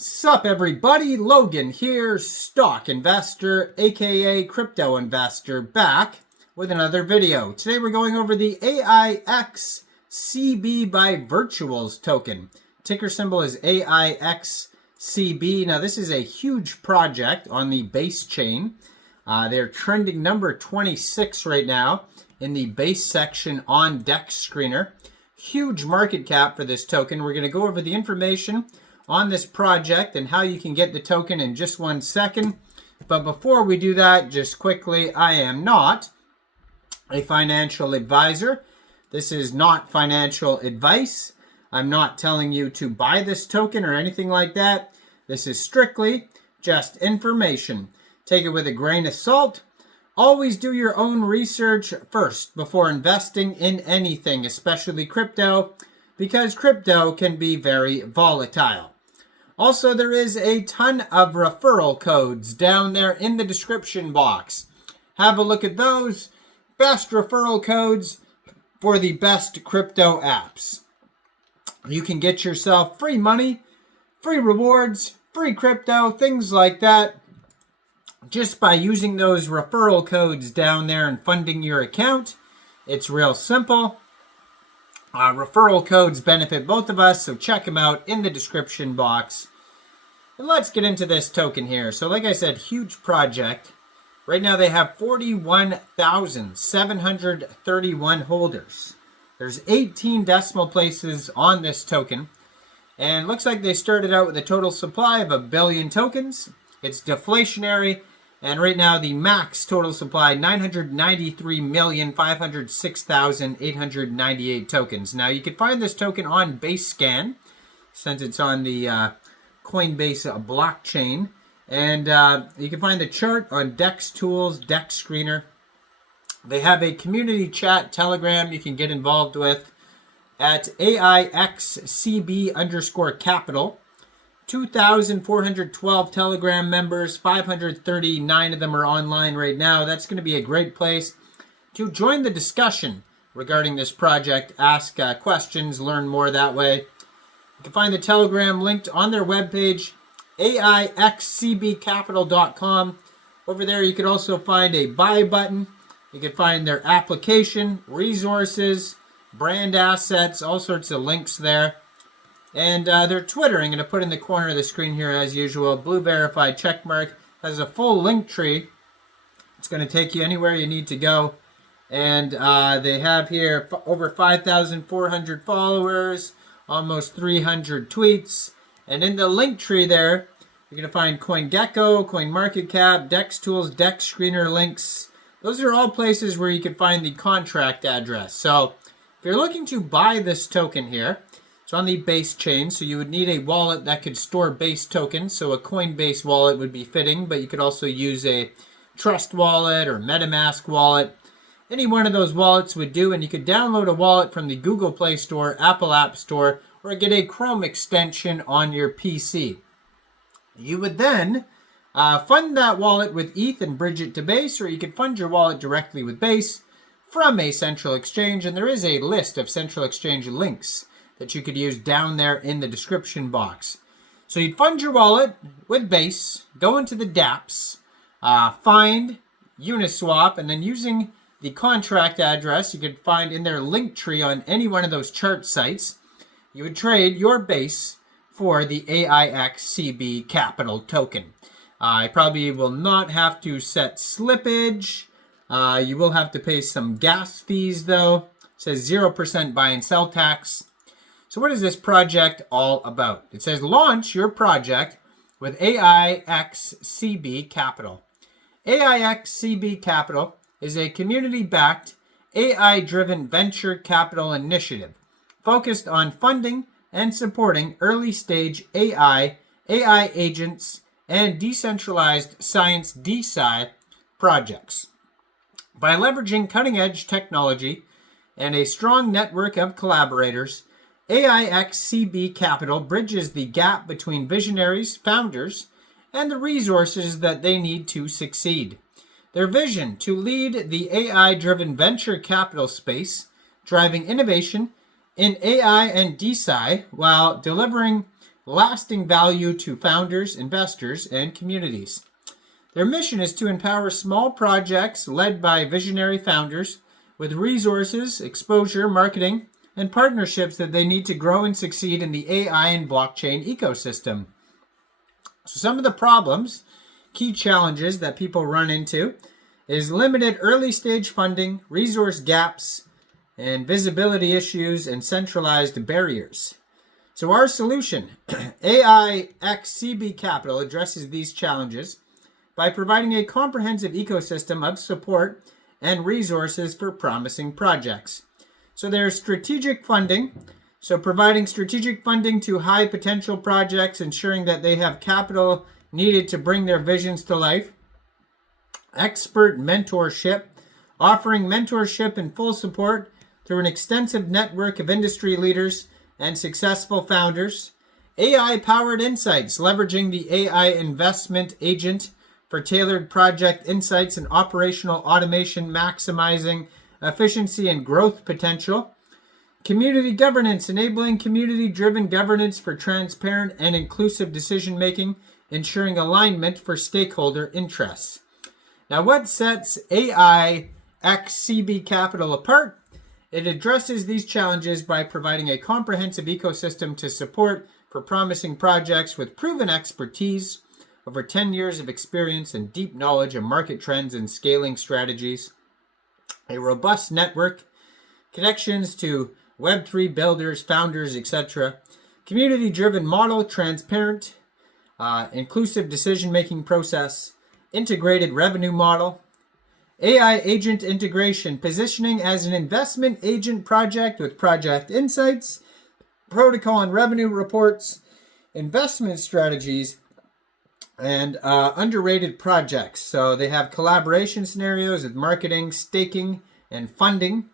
Sup everybody, Logan here, stock investor, aka crypto investor, back with another video. Today we're going over the aixCB by Virtuals token. Ticker symbol is aixCB. Now this is a huge project on the base chain. They're trending number 26 right now in the base section on DEX Screener. Huge market cap for this token. We're going to go over the information on this project and how you can get the token in just 1 second. But before we do that, just quickly, I am not a financial advisor. This is not financial advice. I'm not telling you to buy this token or anything like that. This is strictly just information. Take it with a grain of salt. Always do your own research first before investing in anything, especially crypto, because crypto can be very volatile. Also, there is a ton of referral codes down there in the description box. Have a look at those. Best referral codes for the best crypto apps. You can get yourself free money, free rewards, free crypto, things like that, just by using those referral codes down there and funding your account. It's real simple. Referral codes benefit both of us, so check them out in the description box. And let's get into this token here. So like I said, huge project. Right now they have 41,731 holders. There's 18 decimal places on this token. And it looks like they started out with a total supply of 1 billion tokens. It's deflationary. And right now the max total supply, 993,506,898 tokens. Now you can find this token on BaseScan, since it's on the Coinbase blockchain. And you can find the chart on DEX Tools, DEX Screener. They have a community chat, Telegram you can get involved with at aixCB_capital. 2,412 Telegram members, 539 of them are online right now. That's going to be a great place to join the discussion regarding this project, ask questions, learn more that way. You can find the Telegram linked on their webpage, aixCBcapital.com. Over there you can also find a buy button. You can find their application, resources, brand assets, all sorts of links there. And their Twitter, I'm going to put in the corner of the screen here as usual. Blue verified checkmark, has a full link tree. It's going to take you anywhere you need to go. And they have here over 5,400 followers, almost 300 tweets. And in the link tree there, you're going to find CoinGecko, CoinMarketCap, DEX Tools, DEX Screener links. Those are all places where you can find the contract address. So if you're looking to buy this token here, it's on the base chain, so you would need a wallet that could store base tokens. So a Coinbase wallet would be fitting, but you could also use a Trust wallet or MetaMask wallet. Any one of those wallets would do, and you could download a wallet from the Google Play Store, Apple App Store, or get a Chrome extension on your PC. You would then fund that wallet with ETH and bridge it to Base, or you could fund your wallet directly with Base from a central exchange, and there is a list of central exchange links that you could use down there in the description box. So you'd fund your wallet with Base, go into the dApps, find Uniswap, and then using the contract address you could find in their link tree on any one of those chart sites, you would trade your Base for the aixCB Capital token. I probably will not have to set slippage. You will have to pay some gas fees though. It says 0% buy and sell tax. So what is this project all about? It says launch your project with aixCB Capital. aixCB Capital is a community-backed, AI-driven venture capital initiative focused on funding and supporting early-stage AI agents, and decentralized science DeSci projects. By leveraging cutting-edge technology and a strong network of collaborators, aixCB Capital bridges the gap between visionaries, founders, and the resources that they need to succeed. Their vision to lead the AI-driven venture capital space, driving innovation in AI and DeSci while delivering lasting value to founders, investors, and communities. Their mission is to empower small projects led by visionary founders with resources, exposure, marketing, and partnerships that they need to grow and succeed in the AI and blockchain ecosystem. So some of the problems, key challenges that people run into is limited early stage funding, resource gaps, and visibility issues, and centralized barriers. So our solution, aixCB Capital, addresses these challenges by providing a comprehensive ecosystem of support and resources for promising projects. So there's strategic funding, so providing strategic funding to high potential projects, ensuring that they have capital needed to bring their visions to life. Expert mentorship, offering mentorship and full support through an extensive network of industry leaders and successful founders. AI-powered insights, leveraging the AI investment agent for tailored project insights and operational automation, maximizing efficiency and growth potential. Community governance, enabling community-driven governance for transparent and inclusive decision-making, ensuring alignment for stakeholder interests. Now, what sets aixCB Capital apart? It addresses these challenges by providing a comprehensive ecosystem to support for promising projects with proven expertise, over 10 years of experience and deep knowledge of market trends and scaling strategies, a robust network, connections to Web3 builders, founders, etc., community-driven model, transparent, inclusive decision-making process, integrated revenue model, AI agent integration, positioning as an investment agent project with project insights, protocol and revenue reports, investment strategies, and underrated projects. So they have collaboration scenarios with marketing, staking, and funding.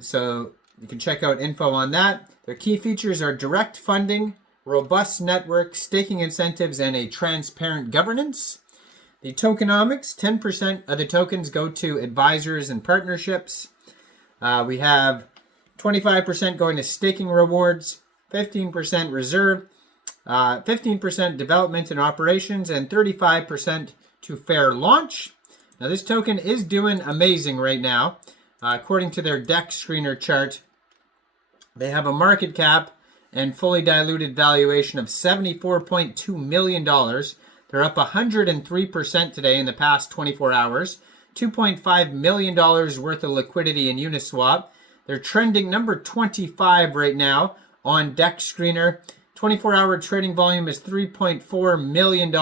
So you can check out info on that. Their key features are direct funding, robust network, staking incentives, and a transparent governance. The tokenomics, 10% of the tokens go to advisors and partnerships. We have 25% going to staking rewards, 15% reserve, 15% development and operations, and 35% to fair launch. Now this token is doing amazing right now. According to their DEX screener chart, they have a market cap and fully diluted valuation of $74.2 million. They're up 103% today in the past 24 hours. $2.5 million worth of liquidity in Uniswap. They're trending number 25 right now on DEX screener. 24-hour trading volume is $3.4 million,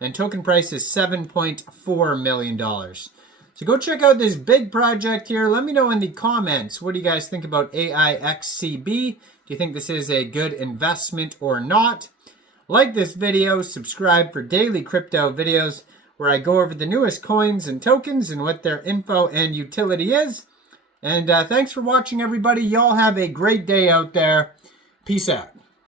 and token price is $7.4 million. So go check out this big project here. Let me know in the comments, what do you guys think about aixCB? Do you think this is a good investment or not? Like this video, subscribe for daily crypto videos where I go over the newest coins and tokens and what their info and utility is. And thanks for watching, everybody. Y'all have a great day out there. Peace out.